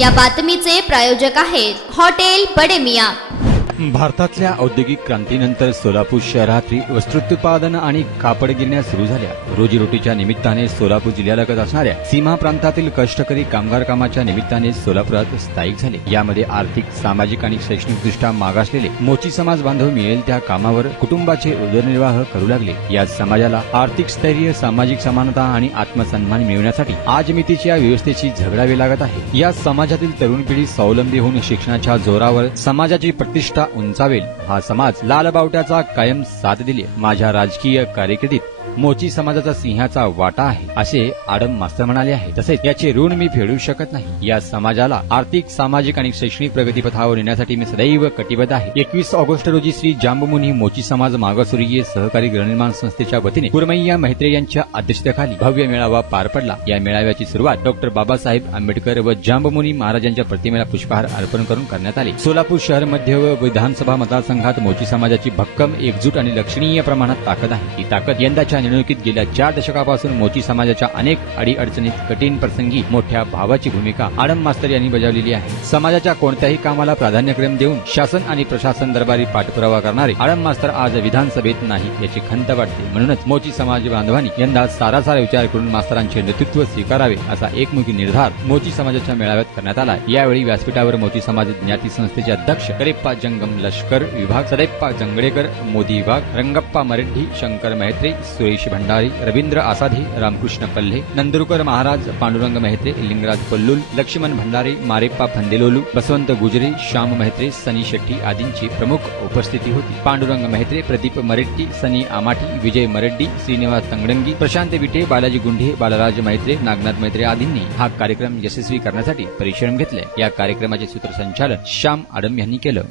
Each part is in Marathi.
या बातमीचे प्रायोजक आहेत हॉटेल बडे मियां। भारतातल्या औद्योगिक क्रांतीनंतर सोलापूर शहरात वस्त्रोत्पादन आणि कापड गिरण्या सुरू झाल्या। रोजीरोटीच्या निमित्ताने सोलापूर जिल्ह्यालगत असणाऱ्या सीमा प्रांतातील कष्टकरी कामगार कामाच्या निमित्ताने सोलापुरात स्थायिक झाले। यामध्ये आर्थिक, सामाजिक आणि शैक्षणिकदृष्ट्या मागासलेले मोची समाज बांधव मिळेल त्या कामावर कुटुंबाचे उदरनिर्वाह करू लागले। या समाजाला आर्थिक स्थैर्य, सामाजिक समानता आणि आत्मसन्मान मिळवण्यासाठी आजमितीच्या व्यवस्थेशी झगडावे लागत आहे। या समाजातील तरुण पिढी स्वावलंबी होऊन शिक्षणाच्या जोरावर समाजाची प्रतिष्ठा उंचावेल, हा समाज लालबावट्याचा कायम साथ दिली। माझ्या राजकीय कारकिर्दीत मोची समाजाचा सिंहाचा वाटा आहे, असे आडम मास्तर म्हणाले आहे। तसेच याचे ऋण मी फेडू शकत नाही। या समाजाला आर्थिक, सामाजिक आणि शैक्षणिक प्रगतीपथावर नेण्यासाठी मी सदैव कटिबद्ध आहे। 21 ऑगस्ट रोजी श्री जांबुमुनी मोची समाज मागासवर्गीय सहकारी गृहनिर्माण संस्थेच्या वतीने कुरमैया मेहत्रे यांच्या अध्यक्षतेखाली भव्य मेळावा पार पडला। या मेळाव्याची सुरुवात डॉक्टर बाबासाहेब आंबेडकर व जांबुमुनी महाराजांच्या प्रतिमेला पुष्पहार अर्पण करून करण्यात आले। सोलापूर शहर मध्य व विधानसभा मतदारसंघात मोची समाजाची भक्कम, एकजूट आणि लक्षणीय प्रमाणात ताकद आहे। ही ताकद यंदाच्या निवडणुकीत गेल्या 4 दशकापासून मोची समाजाच्या अनेक अडीअडचणीत, कठीण प्रसंगी मोठ्या भावाची भूमिका आडम मास्तर यांनी बजावलेली आहे। समाजाच्या कोणत्याही कामाला प्राधान्यक्रम देऊन शासन आणि प्रशासन दरबारी पाठपुरावा करणारे आडम मास्तर आज विधानसभेत नाही, याची खंत वाटते। म्हणूनच मोची समाज बांधवांनी यंदा सारासार विचार करून मास्तरांचे नेतृत्व स्वीकारावे असा एकमुखी निर्धार मोची समाजाच्या मेळाव्यात करण्यात आला। यावेळी व्यासपीठावर मोची समाज ज्ञाती संस्थेचे अध्यक्ष करेप्पा जंगम लष्कर विभाग, सदैप्पा जंगडेकर मोदी विभाग, रंगप्पा मरेड्डी, शंकर मेहत्रे, सुरेश भंडारी, रवींद्र आसाधी, रामकृष्ण पल्ले, नंदुरकर महाराज, पांडुरंग मेहत्रे, लिंगराज पल्लुल, लक्ष्मण भंडारी, मारेप्पा फंदेलोलू, बसवंत गुजरे, श्याम मेहत्रे, सनी शेट्टी आदींची प्रमुख उपस्थिती होती। पांडुरंग मेहत्रे, प्रदीप मरेड्डी, सनी आमाठी, विजय मरेड्डी, श्रीनिवास तंगडंगी, प्रशांत विटे, बालाजी गुंढे, बालराज मेहत्रे, नागनाथ मेहत्रे आदींनी हा कार्यक्रम यशस्वी करण्यासाठी परिश्रम घेतले। या कार्यक्रमाचे सूत्रसंचालन श्याम आडम यांनी केलं।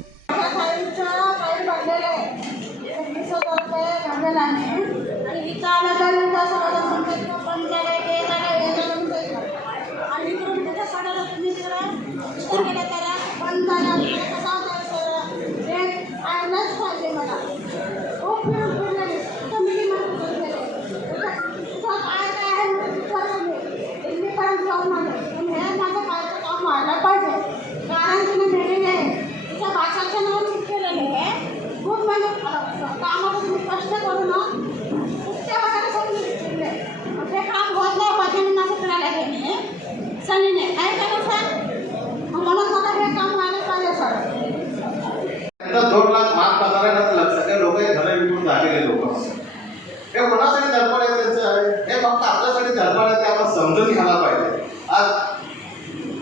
हे कोणासाठी धडपड आहे त्यांचं, हे फक्त आपल्यासाठी धडपड आहे, ते आपण समजून घ्यायला पाहिजे। आज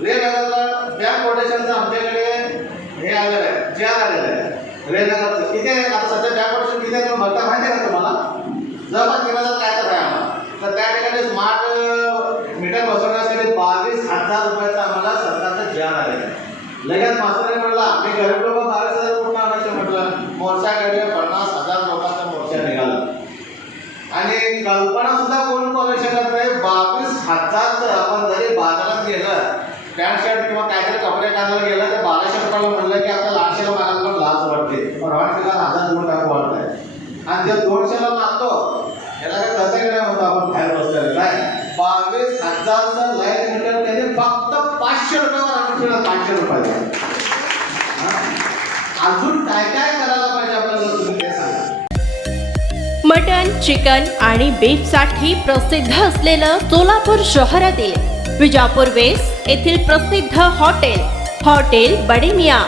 रेनगरला बँक कोटेशनचं आमच्याकडे हे आलेलं आहे, चेअर आलेलं आहे रेनगरचं। किती आहे आता सध्या बँक कोटेशन किती आहे भरता माहिती आहे का तुम्हाला? जवळपास 3000 काय तर आहे आम्हाला। तर त्या ठिकाणी स्मार्ट मीटर बसवण्यासाठी 22,000 रुपयाचा आम्हाला सरकारचं चेअर आलेलं आहे। लगेच मास्तरांनी म्हटलं आम्ही गरीब लोक 22,000 कुठून आणायचं म्हटलं। मोर्चाकडे 50,000 लोकांचा मोर्चा निघाला आणि कल्पना सुद्धा कोण करू शकत नाही। 22,000 आपण जरी बाजारात गेलं, पॅन्ट शर्ट किंवा काहीतरी कपडे घालायला गेलं तर 1200 रुपयाला म्हणलं की आपल्याला 800 मागायला पण लाज वाटते, पण वाटतं 1000 2 टाकू वाटतंय आणि जे 200ला मागतो याला काय खर्च नाही होतो, आपण बाहेर बसलेलं काय। 22,000चं लाईट मीटर त्याने फक्त 500 रुपयावर आणून ठेवलं, 500 रुपयाला। अजून काय काय करायला पाहिजे आपल्याला, तुम्ही ते सांगा। मटन, चिकन आणि बीफ साठी प्रसिद्ध असलेलं सोलापूर शहरातील विजापूर वेस्ट येथील प्रसिद्ध hotel Bade Miyan.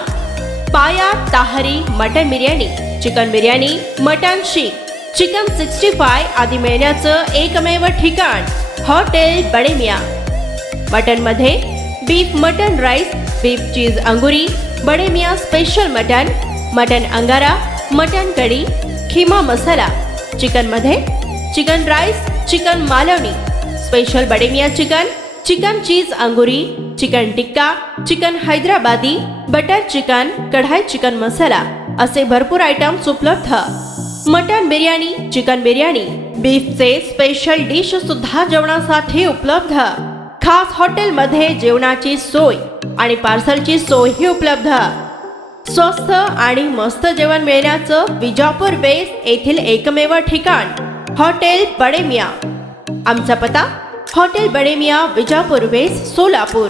Paya tahari mutton biryani, chicken biryani, mutton seekh, chicken 65 आदी मिळण्याचं एकमेव ठिकाण हॉटेल बडे मियां। मटन मध्ये beef mutton rice, beef cheese angoori, Bade Miyan special mutton angara, mutton kadhi, keema masala. Chicken मध्ये chicken rice, chicken Malvani, special Bade Miyan chicken cheese angoori, chicken tikka, chicken Hyderabadi, butter chicken, kadhai chicken masala असे भरपूर आयटम्स उपलब्ध। मटन बिर्याणी, चिकन बिर्याणी, बीफचे स्पेशल डिश सुद्धा जेवणासाठी उपलब्ध। खास हॉटेलमध्ये जेवणाची सोय आणि पार्सलची सोयही उपलब्ध। स्वस्त आणि मस्त जेवण मिळण्याचं विजापूर वेस्ट येथील एकमेव ठिकाण हॉटेल बडे मियां। आमचा पत्ता हॉटेल बडे मियां, विजापूर वेस्ट, सोलापूर।